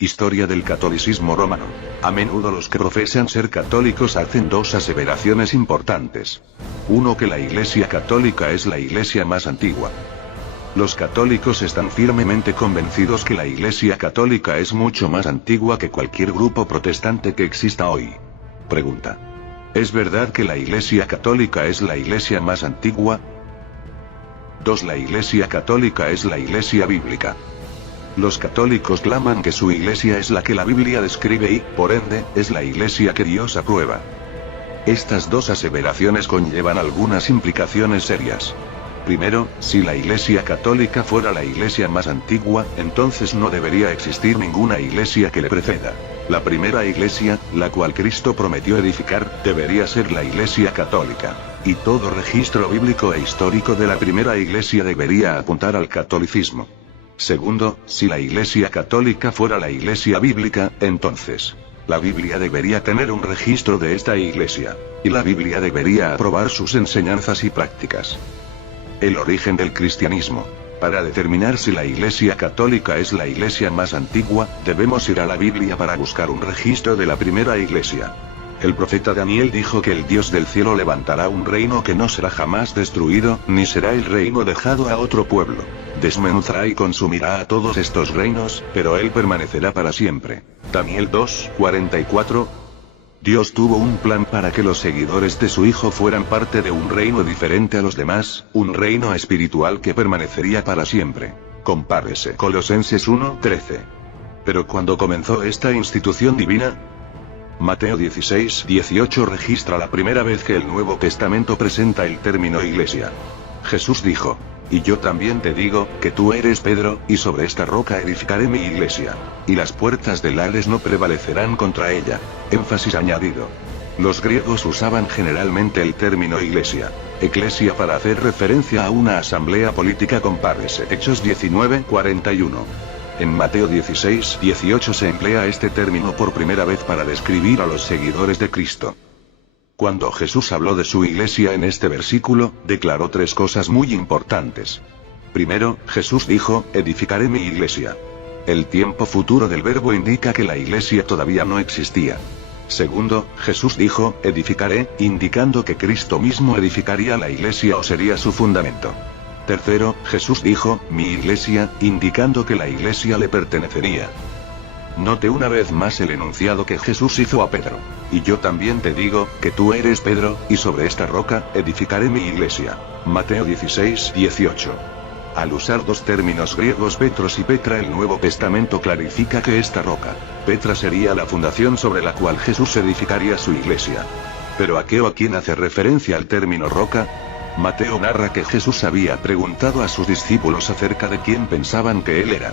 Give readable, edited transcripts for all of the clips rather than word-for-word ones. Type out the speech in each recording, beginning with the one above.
Historia del catolicismo romano. A menudo los que profesan ser católicos hacen dos aseveraciones importantes. Uno, que la Iglesia católica es la iglesia más antigua. Los católicos están firmemente convencidos que la Iglesia católica es mucho más antigua que cualquier grupo protestante que exista hoy. Pregunta: ¿es verdad que la Iglesia católica es la iglesia más antigua? 2. La Iglesia católica es la iglesia bíblica. Los católicos claman que su iglesia es la que la Biblia describe y, por ende, es la iglesia que Dios aprueba. Estas dos aseveraciones conllevan algunas implicaciones serias. Primero, si la Iglesia católica fuera la iglesia más antigua, entonces no debería existir ninguna iglesia que le preceda. La primera iglesia, la cual Cristo prometió edificar, debería ser la Iglesia católica. Y todo registro bíblico e histórico de la primera iglesia debería apuntar al catolicismo. Segundo, si la Iglesia católica fuera la iglesia bíblica, entonces la Biblia debería tener un registro de esta iglesia. Y la Biblia debería aprobar sus enseñanzas y prácticas. El origen del cristianismo. Para determinar si la Iglesia católica es la iglesia más antigua, debemos ir a la Biblia para buscar un registro de la primera iglesia. El profeta Daniel dijo que el Dios del cielo levantará un reino que no será jamás destruido, ni será el reino dejado a otro pueblo. Desmenuzará y consumirá a todos estos reinos, pero él permanecerá para siempre. Daniel 2:44. Dios tuvo un plan para que los seguidores de su Hijo fueran parte de un reino diferente a los demás, un reino espiritual que permanecería para siempre. Compárese Colosenses 1:13. Pero cuando comenzó esta institución divina, Mateo 16:18 registra la primera vez que el Nuevo Testamento presenta el término iglesia. Jesús dijo: y yo también te digo, que tú eres Pedro, y sobre esta roca edificaré mi iglesia. Y las puertas del Hades no prevalecerán contra ella. Énfasis añadido. Los griegos usaban generalmente el término iglesia, eclesia, para hacer referencia a una asamblea política. Compárese Hechos 19:41. En Mateo 16:18 se emplea este término por primera vez para describir a los seguidores de Cristo. Cuando Jesús habló de su iglesia en este versículo, declaró tres cosas muy importantes. Primero, Jesús dijo: edificaré mi iglesia. El tiempo futuro del verbo indica que la iglesia todavía no existía. Segundo, Jesús dijo: edificaré, indicando que Cristo mismo edificaría la iglesia o sería su fundamento. Tercero, Jesús dijo: mi iglesia, indicando que la iglesia le pertenecería. Note una vez más el enunciado que Jesús hizo a Pedro: y yo también te digo, que tú eres Pedro, y sobre esta roca edificaré mi iglesia. Mateo 16:18. Al usar dos términos griegos, Petros y Petra, el Nuevo Testamento clarifica que esta roca, Petra, sería la fundación sobre la cual Jesús edificaría su iglesia. ¿Pero a qué o a quién hace referencia el término roca? Mateo narra que Jesús había preguntado a sus discípulos acerca de quién pensaban que él era.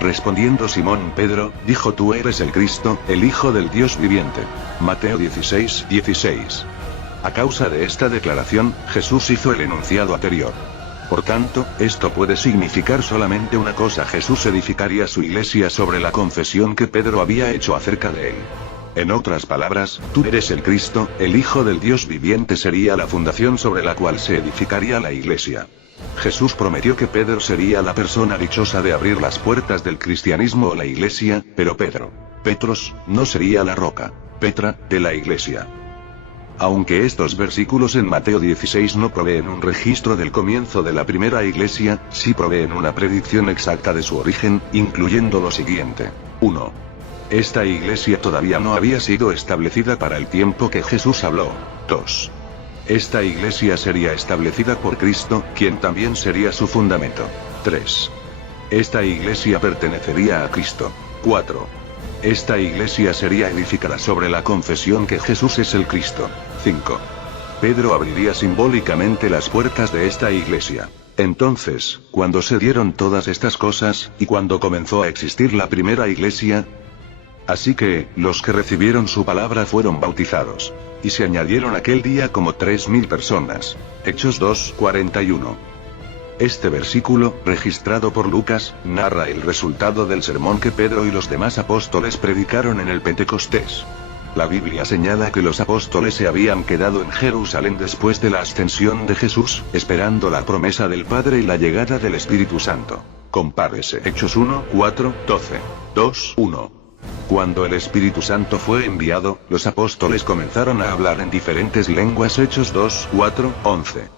Respondiendo Simón Pedro, dijo: tú eres el Cristo, el Hijo del Dios viviente. Mateo 16:16. A causa de esta declaración, Jesús hizo el enunciado anterior. Por tanto, esto puede significar solamente una cosa: Jesús edificaría su iglesia sobre la confesión que Pedro había hecho acerca de él. En otras palabras, tú eres el Cristo, el Hijo del Dios viviente, sería la fundación sobre la cual se edificaría la iglesia. Jesús prometió que Pedro sería la persona dichosa de abrir las puertas del cristianismo o la iglesia, pero Petros, no sería la roca, Petra, de la iglesia. Aunque estos versículos en Mateo 16 no proveen un registro del comienzo de la primera iglesia, sí proveen una predicción exacta de su origen, incluyendo lo siguiente. 1. Esta iglesia todavía no había sido establecida para el tiempo que Jesús habló. 2. Esta iglesia sería establecida por Cristo, quien también sería su fundamento. 3. Esta iglesia pertenecería a Cristo. 4. Esta iglesia sería edificada sobre la confesión que Jesús es el Cristo. 5. Pedro abriría simbólicamente las puertas de esta iglesia. Entonces, cuando se dieron todas estas cosas, y cuando comenzó a existir la primera iglesia, así que, los que recibieron su palabra fueron bautizados. Y se añadieron aquel día como 3.000 personas. Hechos 2:41. Este versículo, registrado por Lucas, narra el resultado del sermón que Pedro y los demás apóstoles predicaron en el Pentecostés. La Biblia señala que los apóstoles se habían quedado en Jerusalén después de la ascensión de Jesús, esperando la promesa del Padre y la llegada del Espíritu Santo. Compárese Hechos 1, 4, 12. 2, 1. Cuando el Espíritu Santo fue enviado, los apóstoles comenzaron a hablar en diferentes lenguas. Hechos 2, 4, 11.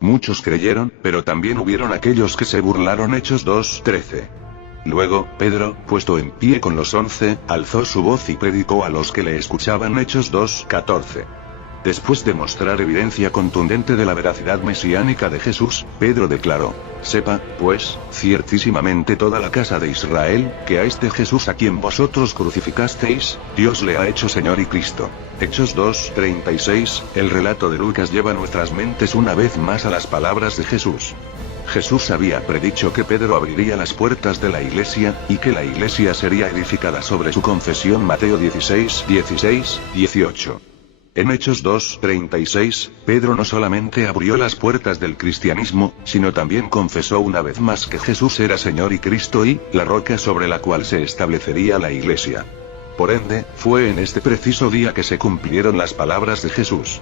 Muchos creyeron, pero también hubieron aquellos que se burlaron. Hechos 2, 13. Luego, Pedro, puesto en pie con los 11, alzó su voz y predicó a los que le escuchaban. Hechos 2, 14. Después de mostrar evidencia contundente de la veracidad mesiánica de Jesús, Pedro declaró: sepa, pues, ciertísimamente toda la casa de Israel, que a este Jesús a quien vosotros crucificasteis, Dios le ha hecho Señor y Cristo. Hechos 2, 36. El relato de Lucas lleva nuestras mentes una vez más a las palabras de Jesús. Jesús había predicho que Pedro abriría las puertas de la iglesia, y que la iglesia sería edificada sobre su confesión. Mateo 16, 16, 18. En Hechos 2:36, Pedro no solamente abrió las puertas del cristianismo, sino también confesó una vez más que Jesús era Señor y Cristo y la roca sobre la cual se establecería la iglesia. Por ende, fue en este preciso día que se cumplieron las palabras de Jesús.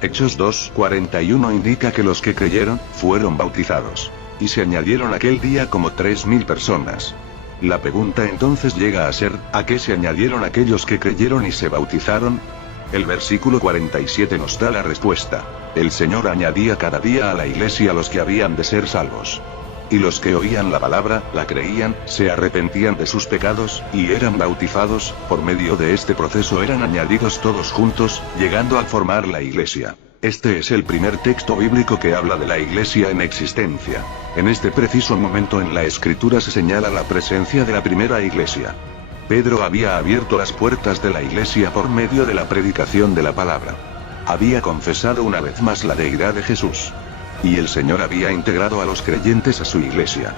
Hechos 2:41 indica que los que creyeron, fueron bautizados. Y se añadieron aquel día como 3.000 personas. La pregunta entonces llega a ser, ¿a qué se añadieron aquellos que creyeron y se bautizaron? El versículo 47 nos da la respuesta. El Señor añadía cada día a la iglesia los que habían de ser salvos. Y los que oían la palabra, la creían, se arrepentían de sus pecados, y eran bautizados. Por medio de este proceso eran añadidos todos juntos, llegando a formar la iglesia. Este es el primer texto bíblico que habla de la iglesia en existencia. En este preciso momento en la escritura se señala la presencia de la primera iglesia. Pedro había abierto las puertas de la iglesia por medio de la predicación de la palabra. Había confesado una vez más la deidad de Jesús. Y el Señor había integrado a los creyentes a su iglesia.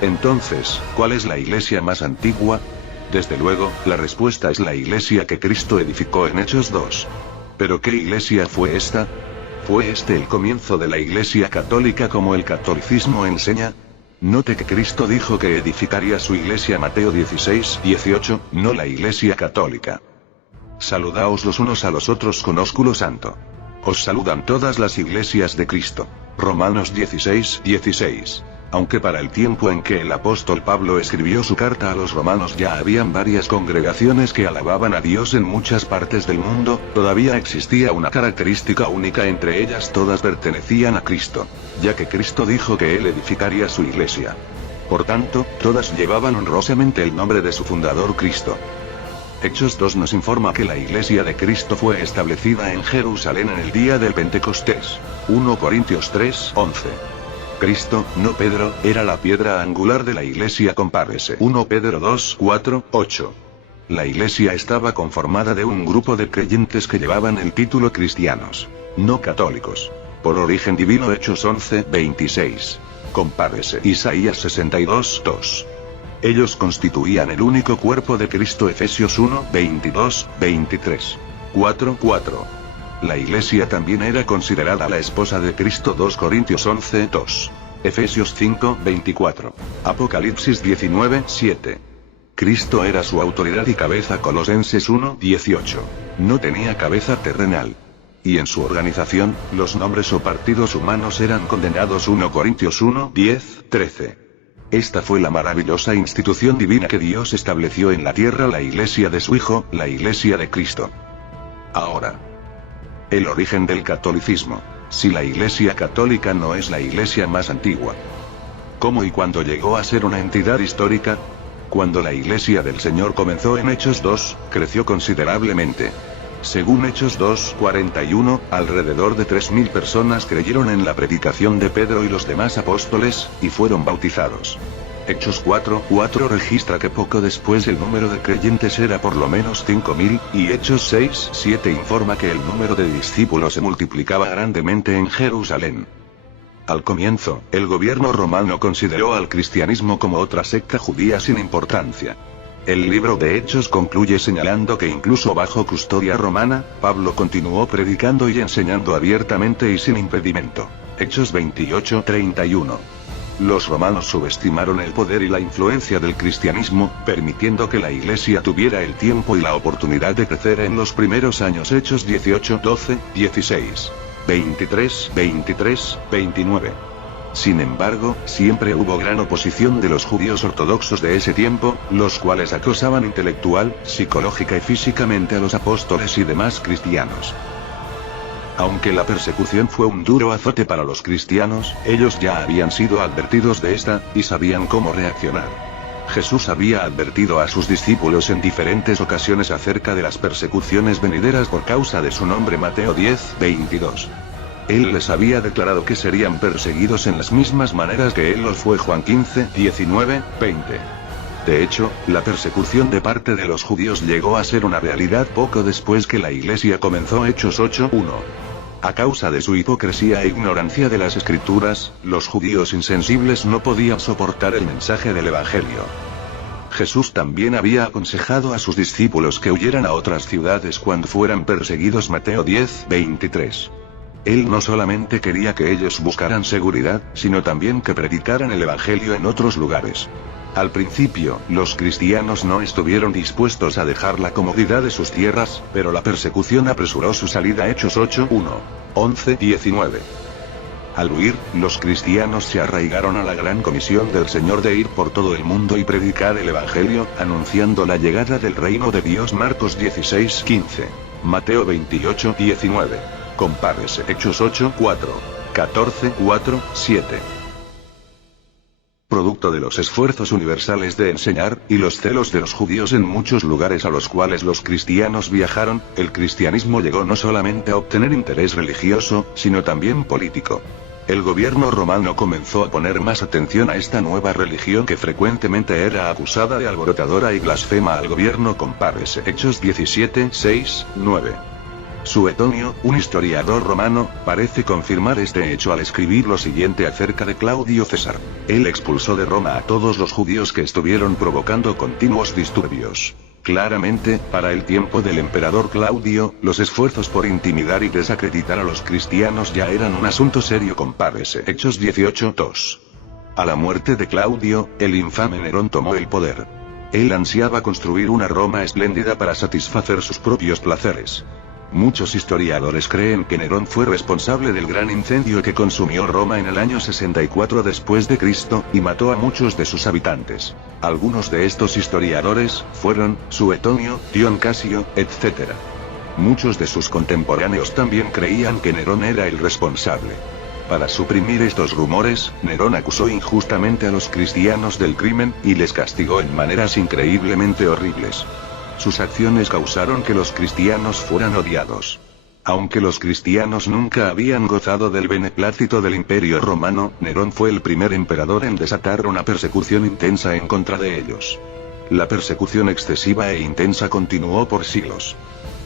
Entonces, ¿cuál es la iglesia más antigua? Desde luego, la respuesta es la iglesia que Cristo edificó en Hechos 2. ¿Pero qué iglesia fue esta? ¿Fue este el comienzo de la iglesia católica como el catolicismo enseña? Note que Cristo dijo que edificaría su iglesia. Mateo 16, 18, no la iglesia católica. Saludaos los unos a los otros con ósculo santo. Os saludan todas las iglesias de Cristo. Romanos 16, 16. Aunque para el tiempo en que el apóstol Pablo escribió su carta a los romanos ya habían varias congregaciones que alababan a Dios en muchas partes del mundo, todavía existía una característica única entre ellas: todas pertenecían a Cristo, ya que Cristo dijo que Él edificaría su iglesia. Por tanto, todas llevaban honrosamente el nombre de su fundador Cristo. Hechos 2 nos informa que la iglesia de Cristo fue establecida en Jerusalén en el día del Pentecostés. 1 Corintios 3, 11. Cristo, no Pedro, era la piedra angular de la iglesia. Compárese 1 Pedro 2, 4, 8. La iglesia estaba conformada de un grupo de creyentes que llevaban el título cristianos, no católicos. Por origen divino. Hechos 11, 26. Compárese Isaías 62, 2. Ellos constituían el único cuerpo de Cristo. Efesios 1, 22, 23. 4, 4. La iglesia también era considerada la esposa de Cristo. 2 Corintios 11, 2. Efesios 5, 24. Apocalipsis 19, 7. Cristo era su autoridad y cabeza. Colosenses 1, 18. No tenía cabeza terrenal. Y en su organización, los nombres o partidos humanos eran condenados. 1 Corintios 1, 10, 13. Esta fue la maravillosa institución divina que Dios estableció en la tierra: la iglesia de su Hijo, la iglesia de Cristo. Ahora, el origen del catolicismo. Si la iglesia católica no es la iglesia más antigua, ¿cómo y cuándo llegó a ser una entidad histórica? Cuando la iglesia del Señor comenzó en Hechos 2, creció considerablemente. Según Hechos 2:41, alrededor de 3.000 personas creyeron en la predicación de Pedro y los demás apóstoles, y fueron bautizados. Hechos 4:4 registra que poco después el número de creyentes era por lo menos 5.000, y Hechos 6:7 informa que el número de discípulos se multiplicaba grandemente en Jerusalén. Al comienzo, el gobierno romano consideró al cristianismo como otra secta judía sin importancia. El libro de Hechos concluye señalando que incluso bajo custodia romana, Pablo continuó predicando y enseñando abiertamente y sin impedimento. Hechos 28:31. Los romanos subestimaron el poder y la influencia del cristianismo, permitiendo que la iglesia tuviera el tiempo y la oportunidad de crecer en los primeros años. Hechos 18, 12, 16, 23, 23, 29. Sin embargo, siempre hubo gran oposición de los judíos ortodoxos de ese tiempo, los cuales acosaban intelectual, psicológica y físicamente a los apóstoles y demás cristianos. Aunque la persecución fue un duro azote para los cristianos, ellos ya habían sido advertidos de esta, y sabían cómo reaccionar. Jesús había advertido a sus discípulos en diferentes ocasiones acerca de las persecuciones venideras por causa de su nombre. Mateo 10:22. Él les había declarado que serían perseguidos en las mismas maneras que él lo fue. Juan 15:19-20. De hecho, la persecución de parte de los judíos llegó a ser una realidad poco después que la iglesia comenzó. Hechos 8:1. A causa de su hipocresía e ignorancia de las escrituras, los judíos insensibles no podían soportar el mensaje del evangelio. Jesús también había aconsejado a sus discípulos que huyeran a otras ciudades cuando fueran perseguidos. Mateo 10:23. Él no solamente quería que ellos buscaran seguridad, sino también que predicaran el evangelio en otros lugares. Al principio, los cristianos no estuvieron dispuestos a dejar la comodidad de sus tierras, pero la persecución apresuró su salida. Hechos 8:1, 11-19. Al huir, los cristianos se arraigaron a la gran comisión del Señor de ir por todo el mundo y predicar el evangelio, anunciando la llegada del reino de Dios. Marcos 16:15. Mateo 28:19. Compárese. Hechos 8:4, 14:4-7. Producto de los esfuerzos universales de enseñar, y los celos de los judíos en muchos lugares a los cuales los cristianos viajaron, el cristianismo llegó no solamente a obtener interés religioso, sino también político. El gobierno romano comenzó a poner más atención a esta nueva religión que frecuentemente era acusada de alborotadora y blasfema al gobierno. Compárese. Hechos 17:6-9. Suetonio, un historiador romano, parece confirmar este hecho al escribir lo siguiente acerca de Claudio César. Él expulsó de Roma a todos los judíos que estuvieron provocando continuos disturbios. Claramente, para el tiempo del emperador Claudio, los esfuerzos por intimidar y desacreditar a los cristianos ya eran un asunto serio. Compárese. Hechos 18:2. A la muerte de Claudio, el infame Nerón tomó el poder. Él ansiaba construir una Roma espléndida para satisfacer sus propios placeres. Muchos historiadores creen que Nerón fue responsable del gran incendio que consumió Roma en el año 64 después de Cristo, y mató a muchos de sus habitantes. Algunos de estos historiadores fueron Suetonio, Dion Casio, etc. Muchos de sus contemporáneos también creían que Nerón era el responsable. Para suprimir estos rumores, Nerón acusó injustamente a los cristianos del crimen, y les castigó en maneras increíblemente horribles. Sus acciones causaron que los cristianos fueran odiados. Aunque los cristianos nunca habían gozado del beneplácito del Imperio Romano, Nerón fue el primer emperador en desatar una persecución intensa en contra de ellos. La persecución excesiva e intensa continuó por siglos.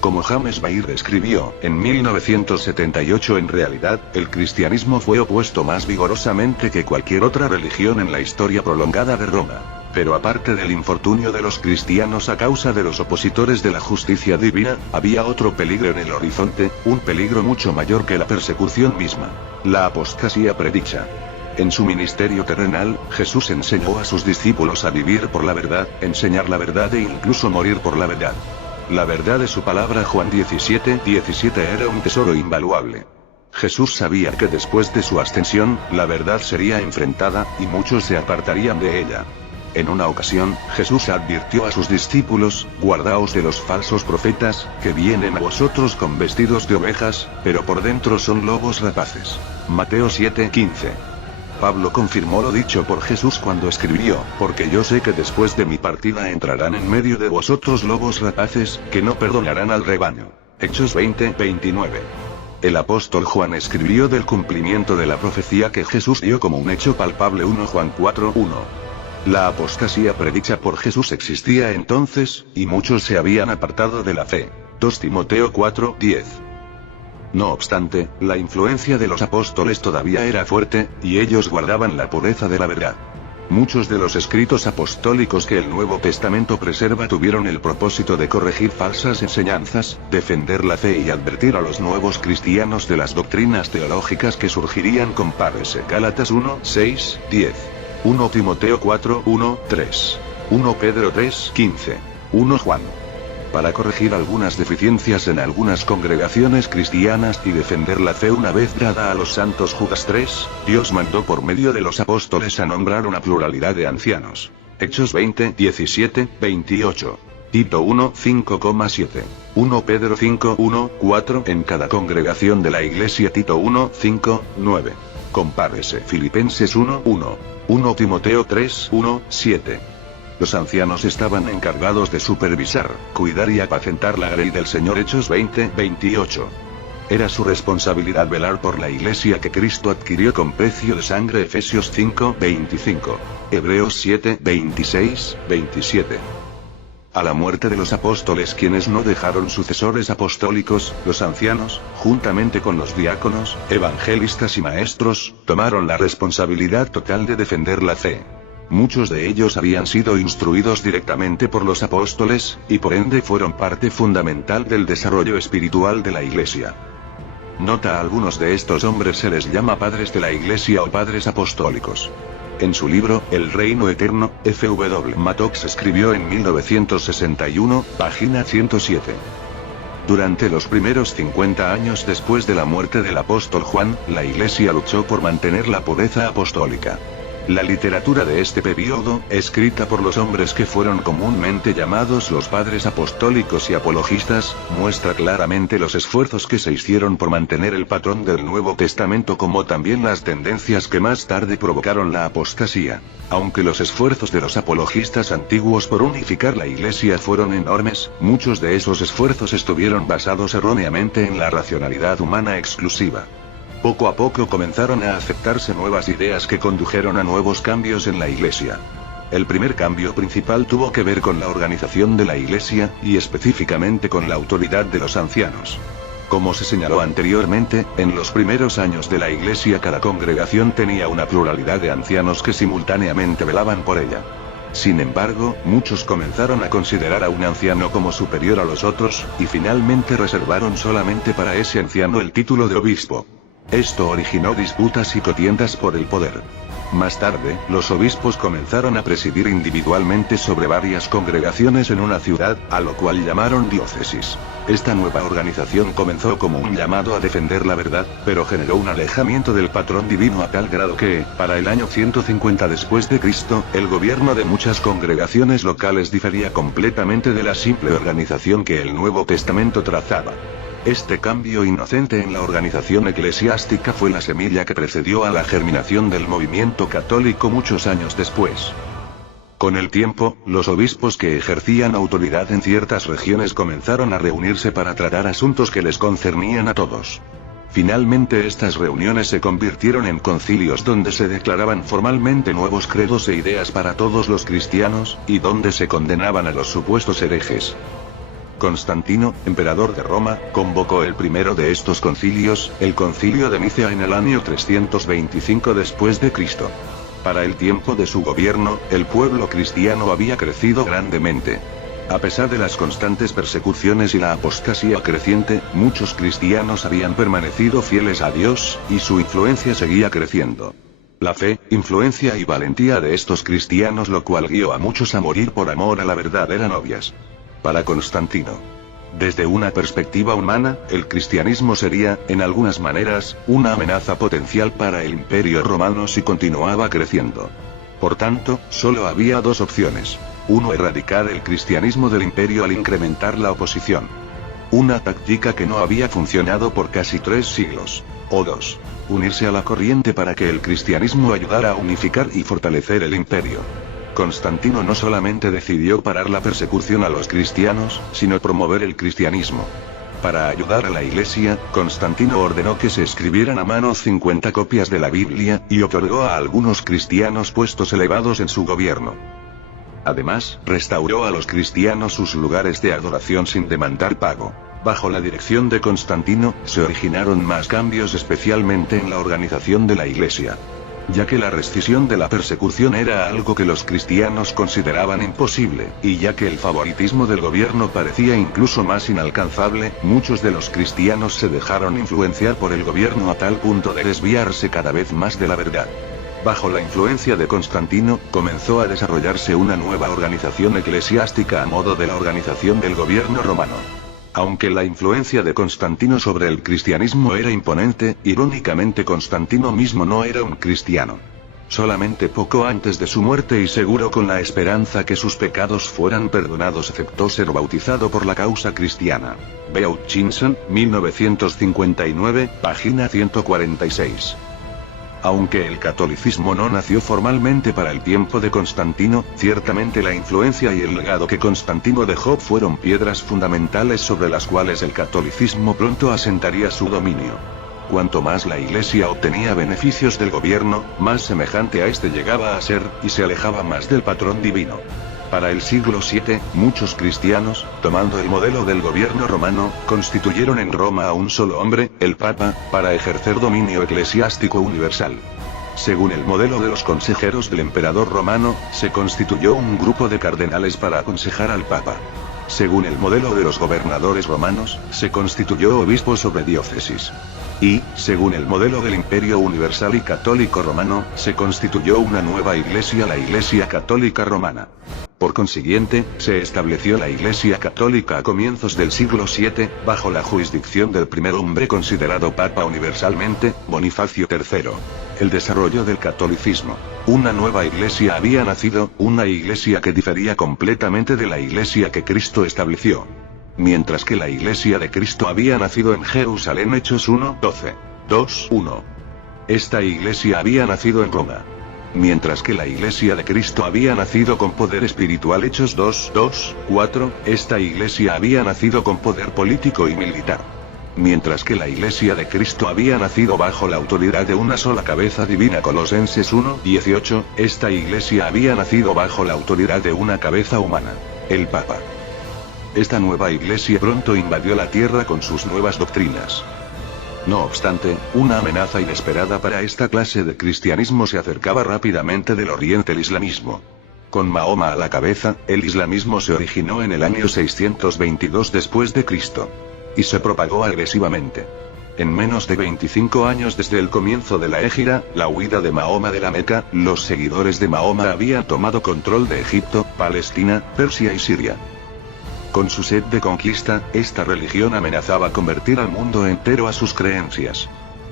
Como James Baird escribió, en 1978, en realidad, el cristianismo fue opuesto más vigorosamente que cualquier otra religión en la historia prolongada de Roma. Pero aparte del infortunio de los cristianos a causa de los opositores de la justicia divina, había otro peligro en el horizonte, un peligro mucho mayor que la persecución misma: la apostasía predicha. En su ministerio terrenal, Jesús enseñó a sus discípulos a vivir por la verdad, enseñar la verdad e incluso morir por la verdad. La verdad de su palabra. Juan 17:17 era un tesoro invaluable. Jesús sabía que después de su ascensión, la verdad sería enfrentada, y muchos se apartarían de ella. En una ocasión, Jesús advirtió a sus discípulos: guardaos de los falsos profetas, que vienen a vosotros con vestidos de ovejas, pero por dentro son lobos rapaces. Mateo 7:15. Pablo confirmó lo dicho por Jesús cuando escribió: porque yo sé que después de mi partida entrarán en medio de vosotros lobos rapaces, que no perdonarán al rebaño. Hechos 20:29. El apóstol Juan escribió del cumplimiento de la profecía que Jesús dio como un hecho palpable. 1 Juan 4:1. La apostasía predicha por Jesús existía entonces, y muchos se habían apartado de la fe. 2 Timoteo 4:10. No obstante, la influencia de los apóstoles todavía era fuerte, y ellos guardaban la pureza de la verdad. Muchos de los escritos apostólicos que el Nuevo Testamento preserva tuvieron el propósito de corregir falsas enseñanzas, defender la fe y advertir a los nuevos cristianos de las doctrinas teológicas que surgirían. Compárese. Gálatas 1:6-10. 1 Timoteo 4:1-3. 1 Pedro 3:15. 1 Juan. para corregir algunas deficiencias en algunas congregaciones cristianas y defender la fe una vez dada a los santos Judas 3, Dios mandó por medio de los apóstoles a nombrar una pluralidad de ancianos. Hechos 20, 17, 28. Tito 1, 5,7. 1 Pedro 5, 1, 4 en cada congregación de la iglesia. Tito 1, 5, 9. Compárese Filipenses 1, 1. 1 Timoteo 3, 1, 7. Los ancianos estaban encargados de supervisar, cuidar y apacentar la grey del Señor. Hechos 20, 28. Era su responsabilidad velar por la iglesia que Cristo adquirió con precio de sangre. Efesios 5, 25. Hebreos 7, 26, 27. A la muerte de los apóstoles, quienes no dejaron sucesores apostólicos, los ancianos, juntamente con los diáconos, evangelistas y maestros, tomaron la responsabilidad total de defender la fe. Muchos de ellos habían sido instruidos directamente por los apóstoles, y por ende fueron parte fundamental del desarrollo espiritual de la iglesia. Nota: a algunos de estos hombres se les llama padres de la iglesia o padres apostólicos. En su libro, El Reino Eterno, F.W. Mattox escribió en 1961, página 107. Durante los primeros 50 años después de la muerte del apóstol Juan, la iglesia luchó por mantener la pureza apostólica. La literatura de este período, escrita por los hombres que fueron comúnmente llamados los padres apostólicos y apologistas, muestra claramente los esfuerzos que se hicieron por mantener el patrón del Nuevo Testamento, como también las tendencias que más tarde provocaron la apostasía. Aunque los esfuerzos de los apologistas antiguos por unificar la iglesia fueron enormes, muchos de esos esfuerzos estuvieron basados erróneamente en la racionalidad humana exclusiva. Poco a poco comenzaron a aceptarse nuevas ideas que condujeron a nuevos cambios en la iglesia. El primer cambio principal tuvo que ver con la organización de la iglesia, y específicamente con la autoridad de los ancianos. Como se señaló anteriormente, en los primeros años de la iglesia cada congregación tenía una pluralidad de ancianos que simultáneamente velaban por ella. Sin embargo, muchos comenzaron a considerar a un anciano como superior a los otros, y finalmente reservaron solamente para ese anciano el título de obispo. Esto originó disputas y contiendas por el poder. Más tarde, los obispos comenzaron a presidir individualmente sobre varias congregaciones en una ciudad, a lo cual llamaron diócesis. Esta nueva organización comenzó como un llamado a defender la verdad, pero generó un alejamiento del patrón divino a tal grado que, para el año 150 después de Cristo, el gobierno de muchas congregaciones locales difería completamente de la simple organización que el Nuevo Testamento trazaba. Este cambio inocente en la organización eclesiástica fue la semilla que precedió a la germinación del movimiento católico muchos años después. Con el tiempo, los obispos que ejercían autoridad en ciertas regiones comenzaron a reunirse para tratar asuntos que les concernían a todos. Finalmente estas reuniones se convirtieron en concilios donde se declaraban formalmente nuevos credos e ideas para todos los cristianos, y donde se condenaban a los supuestos herejes. Constantino, emperador de Roma, convocó el primero de estos concilios, el Concilio de Nicea, en el año 325 después de Cristo. Para el tiempo de su gobierno, el pueblo cristiano había crecido grandemente. A pesar de las constantes persecuciones y la apostasía creciente, muchos cristianos habían permanecido fieles a Dios, y su influencia seguía creciendo. La fe, influencia y valentía de estos cristianos, lo cual guió a muchos a morir por amor a la verdad, eran obvias. Para Constantino, desde una perspectiva humana, el cristianismo sería, en algunas maneras, una amenaza potencial para el Imperio Romano si continuaba creciendo. Por tanto, solo había dos opciones. Uno, erradicar el cristianismo del imperio al incrementar la oposición. Una táctica que no había funcionado por casi 3 siglos. O dos, unirse a la corriente para que el cristianismo ayudara a unificar y fortalecer el imperio. Constantino no solamente decidió parar la persecución a los cristianos, sino promover el cristianismo. Para ayudar a la iglesia, Constantino ordenó que se escribieran a mano 50 copias de la Biblia, y otorgó a algunos cristianos puestos elevados en su gobierno. Además, restauró a los cristianos sus lugares de adoración sin demandar pago. Bajo la dirección de Constantino, se originaron más cambios, especialmente en la organización de la iglesia. Ya que la rescisión de la persecución era algo que los cristianos consideraban imposible, y ya que el favoritismo del gobierno parecía incluso más inalcanzable, muchos de los cristianos se dejaron influenciar por el gobierno a tal punto de desviarse cada vez más de la verdad. Bajo la influencia de Constantino, comenzó a desarrollarse una nueva organización eclesiástica a modo de la organización del gobierno romano. Aunque la influencia de Constantino sobre el cristianismo era imponente, irónicamente Constantino mismo no era un cristiano. Solamente poco antes de su muerte y seguro con la esperanza que sus pecados fueran perdonados aceptó ser bautizado por la causa cristiana. B. Hutchinson, 1959, página 146. Aunque el catolicismo no nació formalmente para el tiempo de Constantino, ciertamente la influencia y el legado que Constantino dejó fueron piedras fundamentales sobre las cuales el catolicismo pronto asentaría su dominio. Cuanto más la Iglesia obtenía beneficios del gobierno, más semejante a este llegaba a ser, y se alejaba más del patrón divino. Para el siglo VII, muchos cristianos, tomando el modelo del gobierno romano, constituyeron en Roma a un solo hombre, el Papa, para ejercer dominio eclesiástico universal. Según el modelo de los consejeros del emperador romano, se constituyó un grupo de cardenales para aconsejar al Papa. Según el modelo de los gobernadores romanos, se constituyó obispo sobre diócesis. Y, según el modelo del Imperio Universal y Católico Romano, se constituyó una nueva iglesia, la Iglesia Católica Romana. Por consiguiente, se estableció la Iglesia Católica a comienzos del siglo VII, bajo la jurisdicción del primer hombre considerado Papa universalmente, Bonifacio III. El desarrollo del catolicismo. Una nueva iglesia había nacido, una iglesia que difería completamente de la iglesia que Cristo estableció. Mientras que la iglesia de Cristo había nacido en Jerusalén, Hechos 1:12. 2:1. Esta iglesia había nacido en Roma. Mientras que la iglesia de Cristo había nacido con poder espiritual, Hechos 2:4, esta iglesia había nacido con poder político y militar. Mientras que la iglesia de Cristo había nacido bajo la autoridad de una sola cabeza divina, Colosenses 1:18, esta iglesia había nacido bajo la autoridad de una cabeza humana, el Papa. Esta nueva iglesia pronto invadió la tierra con sus nuevas doctrinas. No obstante, una amenaza inesperada para esta clase de cristianismo se acercaba rápidamente del oriente: el islamismo. Con Mahoma a la cabeza, el islamismo se originó en el año 622 después de Cristo. Y se propagó agresivamente. En menos de 25 años desde el comienzo de la Hégira, la huida de Mahoma de la Meca, los seguidores de Mahoma habían tomado control de Egipto, Palestina, Persia y Siria. Con su sed de conquista, esta religión amenazaba convertir al mundo entero a sus creencias.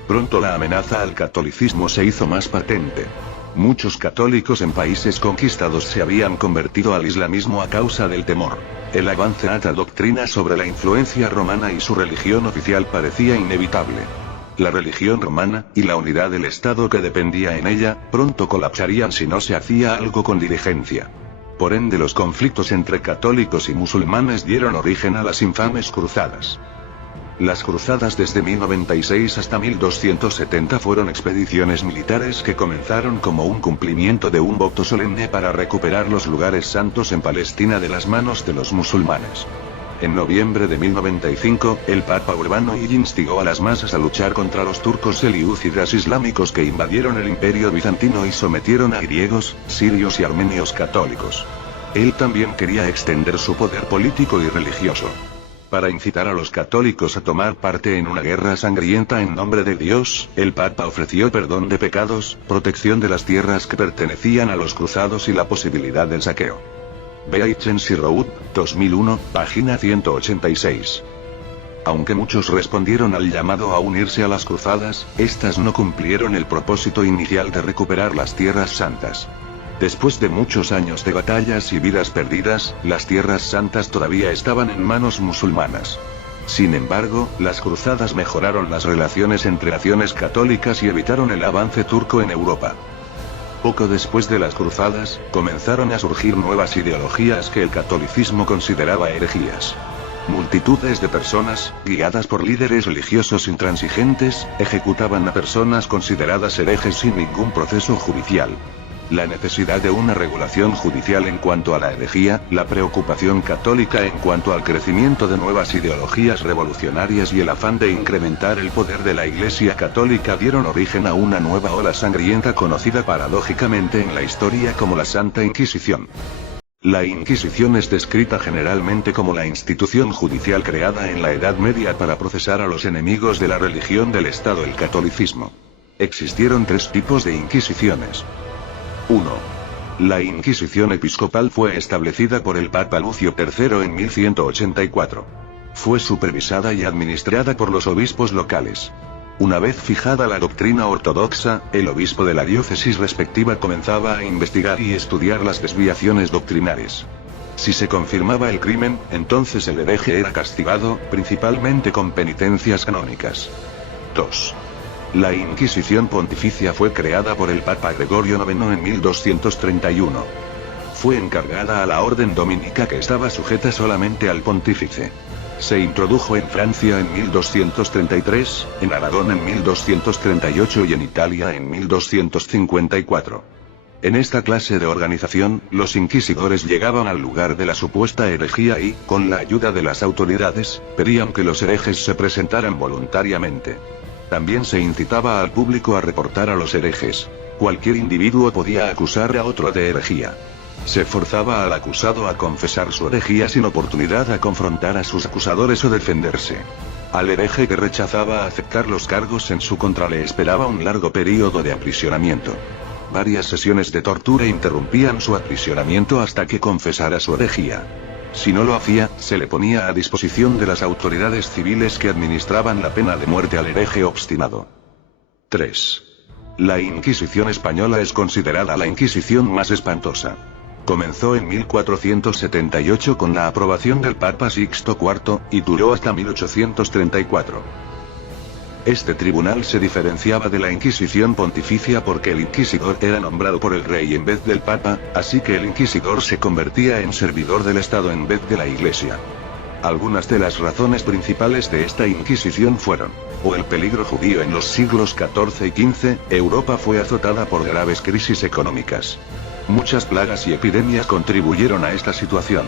Pronto la amenaza al catolicismo se hizo más patente. Muchos católicos en países conquistados se habían convertido al islamismo a causa del temor. El avance a tal doctrina sobre la influencia romana y su religión oficial parecía inevitable. La religión romana, y la unidad del Estado que dependía en ella, pronto colapsarían si no se hacía algo con diligencia. Por ende, los conflictos entre católicos y musulmanes dieron origen a las infames cruzadas. Las cruzadas desde 1096 hasta 1270 fueron expediciones militares que comenzaron como un cumplimiento de un voto solemne para recuperar los lugares santos en Palestina de las manos de los musulmanes. En noviembre de 1095, el Papa Urbano I instigó a las masas a luchar contra los turcos selyúcidas islámicos que invadieron el imperio bizantino y sometieron a griegos, sirios y armenios católicos. Él también quería extender su poder político y religioso. Para incitar a los católicos a tomar parte en una guerra sangrienta en nombre de Dios, el Papa ofreció perdón de pecados, protección de las tierras que pertenecían a los cruzados y la posibilidad del saqueo. B. Agency Road, 2001, página 186. Aunque muchos respondieron al llamado a unirse a las cruzadas, estas no cumplieron el propósito inicial de recuperar las tierras santas. Después de muchos años de batallas y vidas perdidas, las tierras santas todavía estaban en manos musulmanas. Sin embargo, las cruzadas mejoraron las relaciones entre naciones católicas y evitaron el avance turco en Europa. Poco después de las cruzadas, comenzaron a surgir nuevas ideologías que el catolicismo consideraba herejías. Multitudes de personas, guiadas por líderes religiosos intransigentes, ejecutaban a personas consideradas herejes sin ningún proceso judicial. La necesidad de una regulación judicial en cuanto a la herejía, la preocupación católica en cuanto al crecimiento de nuevas ideologías revolucionarias y el afán de incrementar el poder de la Iglesia católica dieron origen a una nueva ola sangrienta conocida paradójicamente en la historia como la Santa Inquisición. La Inquisición es descrita generalmente como la institución judicial creada en la Edad Media para procesar a los enemigos de la religión del Estado, el catolicismo. Existieron tres tipos de inquisiciones. 1. La Inquisición episcopal fue establecida por el Papa Lucio III en 1184. Fue supervisada y administrada por los obispos locales. Una vez fijada la doctrina ortodoxa, el obispo de la diócesis respectiva comenzaba a investigar y estudiar las desviaciones doctrinales. Si se confirmaba el crimen, entonces el hereje era castigado, principalmente con penitencias canónicas. 2. La Inquisición pontificia fue creada por el Papa Gregorio IX en 1231. Fue encargada a la orden dominica que estaba sujeta solamente al pontífice. Se introdujo en Francia en 1233, en Aragón en 1238 y en Italia en 1254. En esta clase de organización, los inquisidores llegaban al lugar de la supuesta herejía y, con la ayuda de las autoridades, pedían que los herejes se presentaran voluntariamente. También se incitaba al público a reportar a los herejes. Cualquier individuo podía acusar a otro de herejía. Se forzaba al acusado a confesar su herejía sin oportunidad a confrontar a sus acusadores o defenderse. Al hereje que rechazaba aceptar los cargos en su contra le esperaba un largo período de aprisionamiento. Varias sesiones de tortura interrumpían su aprisionamiento hasta que confesara su herejía. Si no lo hacía, se le ponía a disposición de las autoridades civiles que administraban la pena de muerte al hereje obstinado. 3. La Inquisición española es considerada la Inquisición más espantosa. Comenzó en 1478 con la aprobación del Papa Sixto IV, y duró hasta 1834. Este tribunal se diferenciaba de la Inquisición pontificia porque el inquisidor era nombrado por el rey en vez del Papa, así que el inquisidor se convertía en servidor del Estado en vez de la Iglesia. Algunas de las razones principales de esta Inquisición fueron: o el peligro judío en los siglos XIV y XV, Europa fue azotada por graves crisis económicas. Muchas plagas y epidemias contribuyeron a esta situación.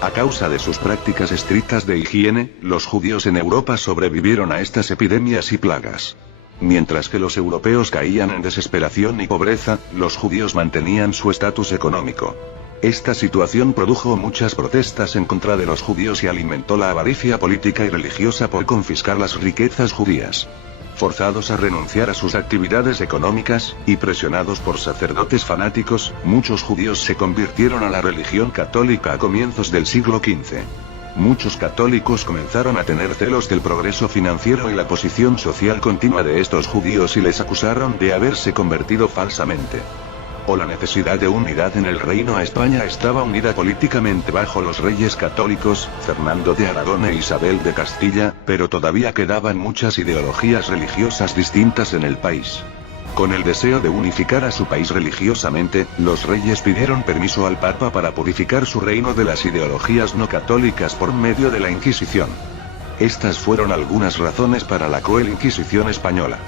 A causa de sus prácticas estrictas de higiene, los judíos en Europa sobrevivieron a estas epidemias y plagas. Mientras que los europeos caían en desesperación y pobreza, los judíos mantenían su estatus económico. Esta situación produjo muchas protestas en contra de los judíos y alimentó la avaricia política y religiosa por confiscar las riquezas judías. Forzados a renunciar a sus actividades económicas, y presionados por sacerdotes fanáticos, muchos judíos se convirtieron a la religión católica a comienzos del siglo XV. Muchos católicos comenzaron a tener celos del progreso financiero y la posición social continua de estos judíos y les acusaron de haberse convertido falsamente. O la necesidad de unidad en el reino. A España estaba unida políticamente bajo los reyes católicos, Fernando de Aragón e Isabel de Castilla, pero todavía quedaban muchas ideologías religiosas distintas en el país. Con el deseo de unificar a su país religiosamente, los reyes pidieron permiso al Papa para purificar su reino de las ideologías no católicas por medio de la Inquisición. Estas fueron algunas razones para la cruel Inquisición española.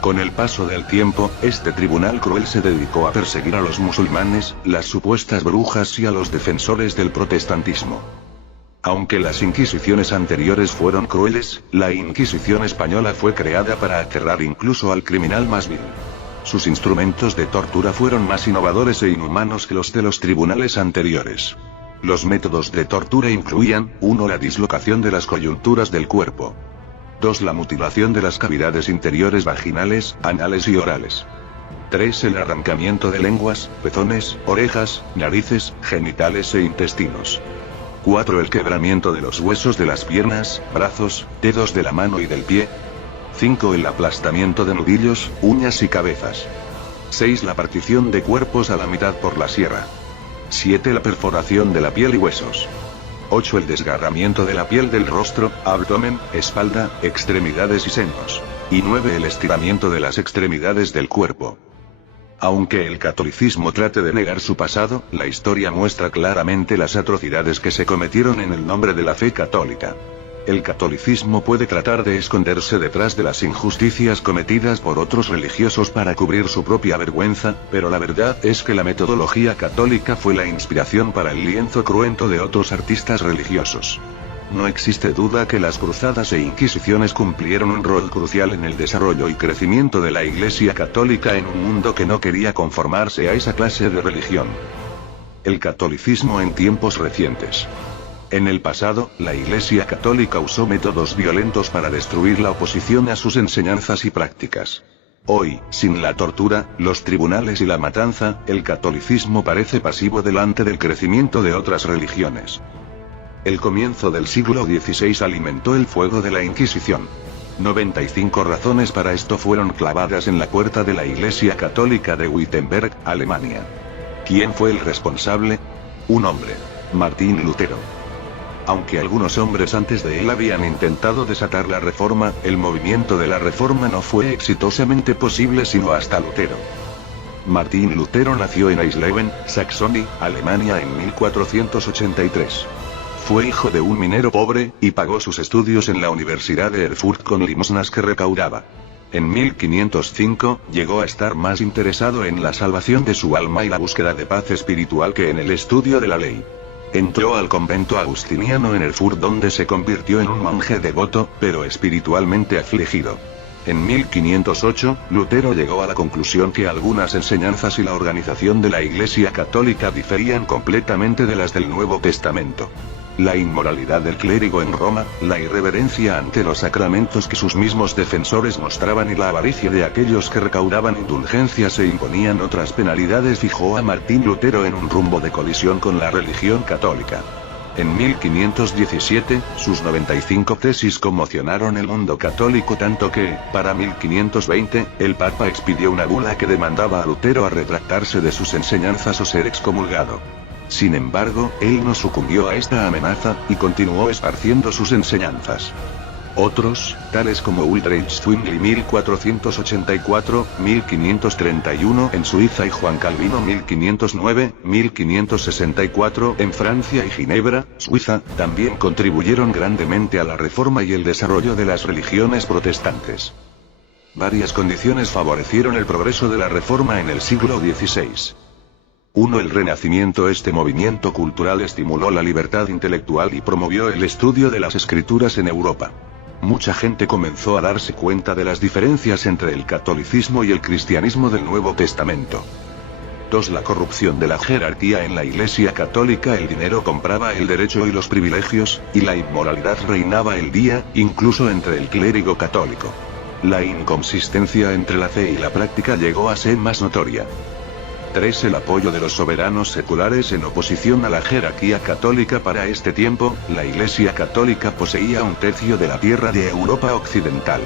Con el paso del tiempo, este tribunal cruel se dedicó a perseguir a los musulmanes, las supuestas brujas y a los defensores del protestantismo. Aunque las inquisiciones anteriores fueron crueles, la Inquisición española fue creada para aterrar incluso al criminal más vil. Sus instrumentos de tortura fueron más innovadores e inhumanos que los de los tribunales anteriores. Los métodos de tortura incluían: 1. La dislocación de las coyunturas del cuerpo. 2. La mutilación de las cavidades interiores vaginales, anales y orales. 3. El arrancamiento de lenguas, pezones, orejas, narices, genitales e intestinos. 4. El quebramiento de los huesos de las piernas, brazos, dedos de la mano y del pie. 5. El aplastamiento de nudillos, uñas y cabezas. 6. La partición de cuerpos a la mitad por la sierra. 7. La perforación de la piel y huesos. 8. El desgarramiento de la piel del rostro, abdomen, espalda, extremidades y senos. Y 9. El estiramiento de las extremidades del cuerpo. Aunque el catolicismo trate de negar su pasado, la historia muestra claramente las atrocidades que se cometieron en el nombre de la fe católica. El catolicismo puede tratar de esconderse detrás de las injusticias cometidas por otros religiosos para cubrir su propia vergüenza, pero la verdad es que la metodología católica fue la inspiración para el lienzo cruento de otros artistas religiosos. No existe duda que las cruzadas e inquisiciones cumplieron un rol crucial en el desarrollo y crecimiento de la Iglesia católica en un mundo que no quería conformarse a esa clase de religión. El catolicismo en tiempos recientes. En el pasado, la Iglesia católica usó métodos violentos para destruir la oposición a sus enseñanzas y prácticas. Hoy, sin la tortura, los tribunales y la matanza, el catolicismo parece pasivo delante del crecimiento de otras religiones. El comienzo del siglo XVI alimentó el fuego de la Inquisición. 95 razones para esto fueron clavadas en la puerta de la Iglesia Católica de Wittenberg, Alemania. ¿Quién fue el responsable? Un hombre. Martín Lutero. Aunque algunos hombres antes de él habían intentado desatar la Reforma, el movimiento de la Reforma no fue exitosamente posible sino hasta Lutero. Martín Lutero nació en Eisleben, Saxony, Alemania en 1483. Fue hijo de un minero pobre, y pagó sus estudios en la Universidad de Erfurt con limosnas que recaudaba. En 1505, llegó a estar más interesado en la salvación de su alma y la búsqueda de paz espiritual que en el estudio de la ley. Entró al convento agustiniano en Erfurt donde se convirtió en un monje devoto, pero espiritualmente afligido. En 1508, Lutero llegó a la conclusión que algunas enseñanzas y la organización de la Iglesia Católica diferían completamente de las del Nuevo Testamento. La inmoralidad del clérigo en Roma, la irreverencia ante los sacramentos que sus mismos defensores mostraban y la avaricia de aquellos que recaudaban indulgencias e imponían otras penalidades fijó a Martín Lutero en un rumbo de colisión con la religión católica. En 1517, sus 95 tesis conmocionaron el mundo católico tanto que, para 1520, el Papa expidió una bula que demandaba a Lutero a retractarse de sus enseñanzas o ser excomulgado. Sin embargo, él no sucumbió a esta amenaza, y continuó esparciendo sus enseñanzas. Otros, tales como Ulrich Zwingli 1484-1531 en Suiza y Juan Calvino 1509-1564 en Francia y Ginebra, Suiza, también contribuyeron grandemente a la reforma y el desarrollo de las religiones protestantes. Varias condiciones favorecieron el progreso de la reforma en el siglo XVI. 1. El Renacimiento. Este movimiento cultural estimuló la libertad intelectual y promovió el estudio de las escrituras en Europa. Mucha gente comenzó a darse cuenta de las diferencias entre el catolicismo y el cristianismo del Nuevo Testamento. 2. La corrupción de la jerarquía en la Iglesia Católica. El dinero compraba el derecho y los privilegios, y la inmoralidad reinaba el día, incluso entre el clérigo católico. La inconsistencia entre la fe y la práctica llegó a ser más notoria. 3. El apoyo de los soberanos seculares en oposición a la jerarquía católica. Para este tiempo, la Iglesia Católica poseía un tercio de la tierra de Europa Occidental.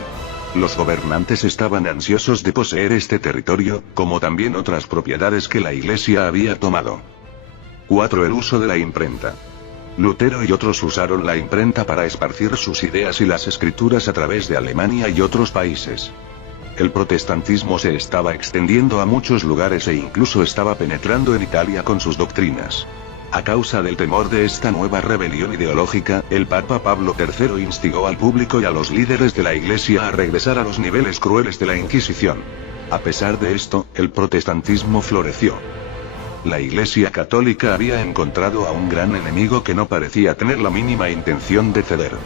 Los gobernantes estaban ansiosos de poseer este territorio, como también otras propiedades que la Iglesia había tomado. 4. El uso de la imprenta. Lutero y otros usaron la imprenta para esparcir sus ideas y las escrituras a través de Alemania y otros países. El protestantismo se estaba extendiendo a muchos lugares e incluso estaba penetrando en Italia con sus doctrinas. A causa del temor de esta nueva rebelión ideológica, el Papa Pablo III instigó al público y a los líderes de la Iglesia a regresar a los niveles crueles de la Inquisición. A pesar de esto, el protestantismo floreció. La Iglesia Católica había encontrado a un gran enemigo que no parecía tener la mínima intención de ceder.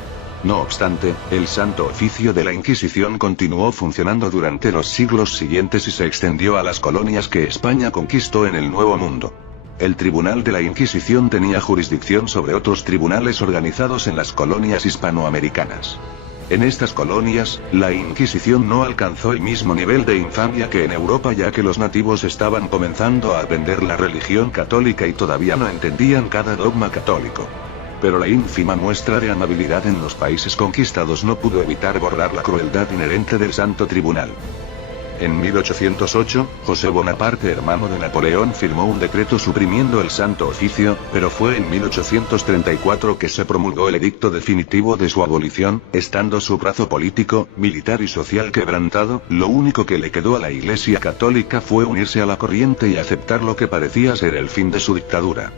No obstante, el Santo Oficio de la Inquisición continuó funcionando durante los siglos siguientes y se extendió a las colonias que España conquistó en el Nuevo Mundo. El Tribunal de la Inquisición tenía jurisdicción sobre otros tribunales organizados en las colonias hispanoamericanas. En estas colonias, la Inquisición no alcanzó el mismo nivel de infamia que en Europa, ya que los nativos estaban comenzando a aprender la religión católica y todavía no entendían cada dogma católico. Pero la ínfima muestra de amabilidad en los países conquistados no pudo evitar borrar la crueldad inherente del Santo Tribunal. En 1808, José Bonaparte, hermano de Napoleón, firmó un decreto suprimiendo el Santo Oficio, pero fue en 1834 que se promulgó el edicto definitivo de su abolición. Estando su brazo político, militar y social quebrantado, lo único que le quedó a la Iglesia Católica fue unirse a la corriente y aceptar lo que parecía ser el fin de su dictadura.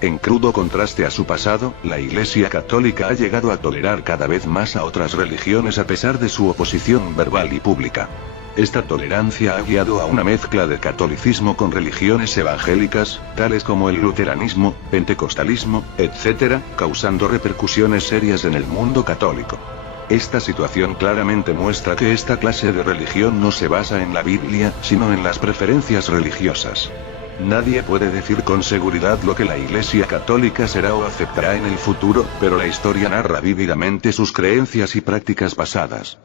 En crudo contraste a su pasado, la Iglesia Católica ha llegado a tolerar cada vez más a otras religiones a pesar de su oposición verbal y pública. Esta tolerancia ha guiado a una mezcla de catolicismo con religiones evangélicas, tales como el luteranismo, pentecostalismo, etc., causando repercusiones serias en el mundo católico. Esta situación claramente muestra que esta clase de religión no se basa en la Biblia, sino en las preferencias religiosas. Nadie puede decir con seguridad lo que la Iglesia Católica será o aceptará en el futuro, pero la historia narra vívidamente sus creencias y prácticas pasadas.